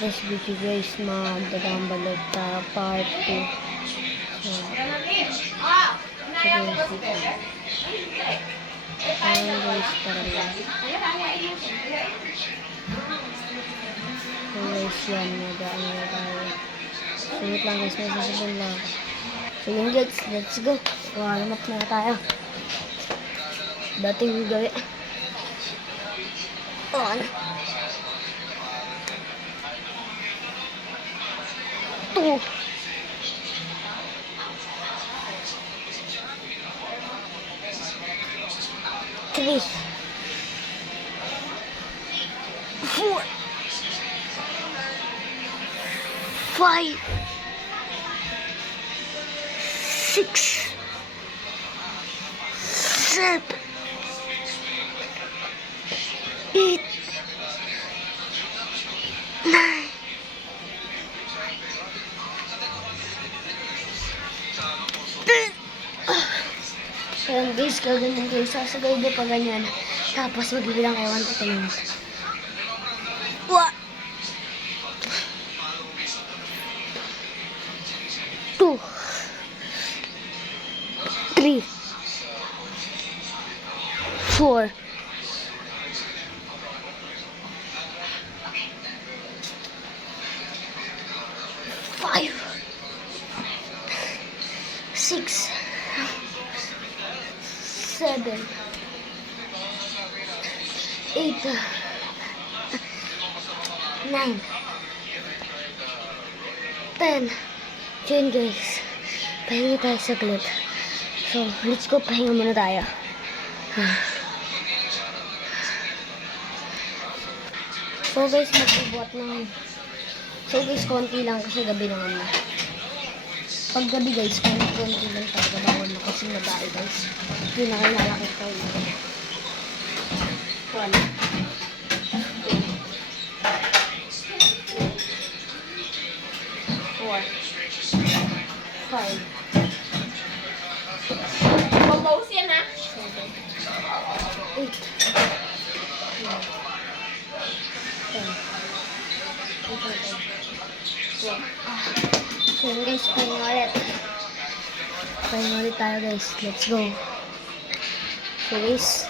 this video guys, magdadambal ta part 2. So guys, tara na. So guys, yan, nagaan na tayo. Sunod lang guys, may sasabihin lang. So yun guys, let's go. Warm up na tayo. Dating gawin. On. 2. 3. 4. 5. 6. 7. 8. 9. Ayan guys, kaganyan guys. Sasagay din pa ganyan. Tapos magbibilang kayo 1 to 10 minutes. 1. 2. 3. 4. 5. 6. 7, 8, 9, 10. Yun guys, pahinga tayo saglit. So, let's go, pahinga muna tayo. So guys, magbubuhat ng... So guys, konti lang kasi gabi naman na. Pag gabi guys, konti lang talaga bawal na kasi nabae guys. Hindi na kayo lalakit ko. 1, 2, 4, 5. Pag-pause yan ha? 7, 8, 9, 10. So yun guys, pahinga ulit. Pahinga ulit tayo guys. Let's go. So guys,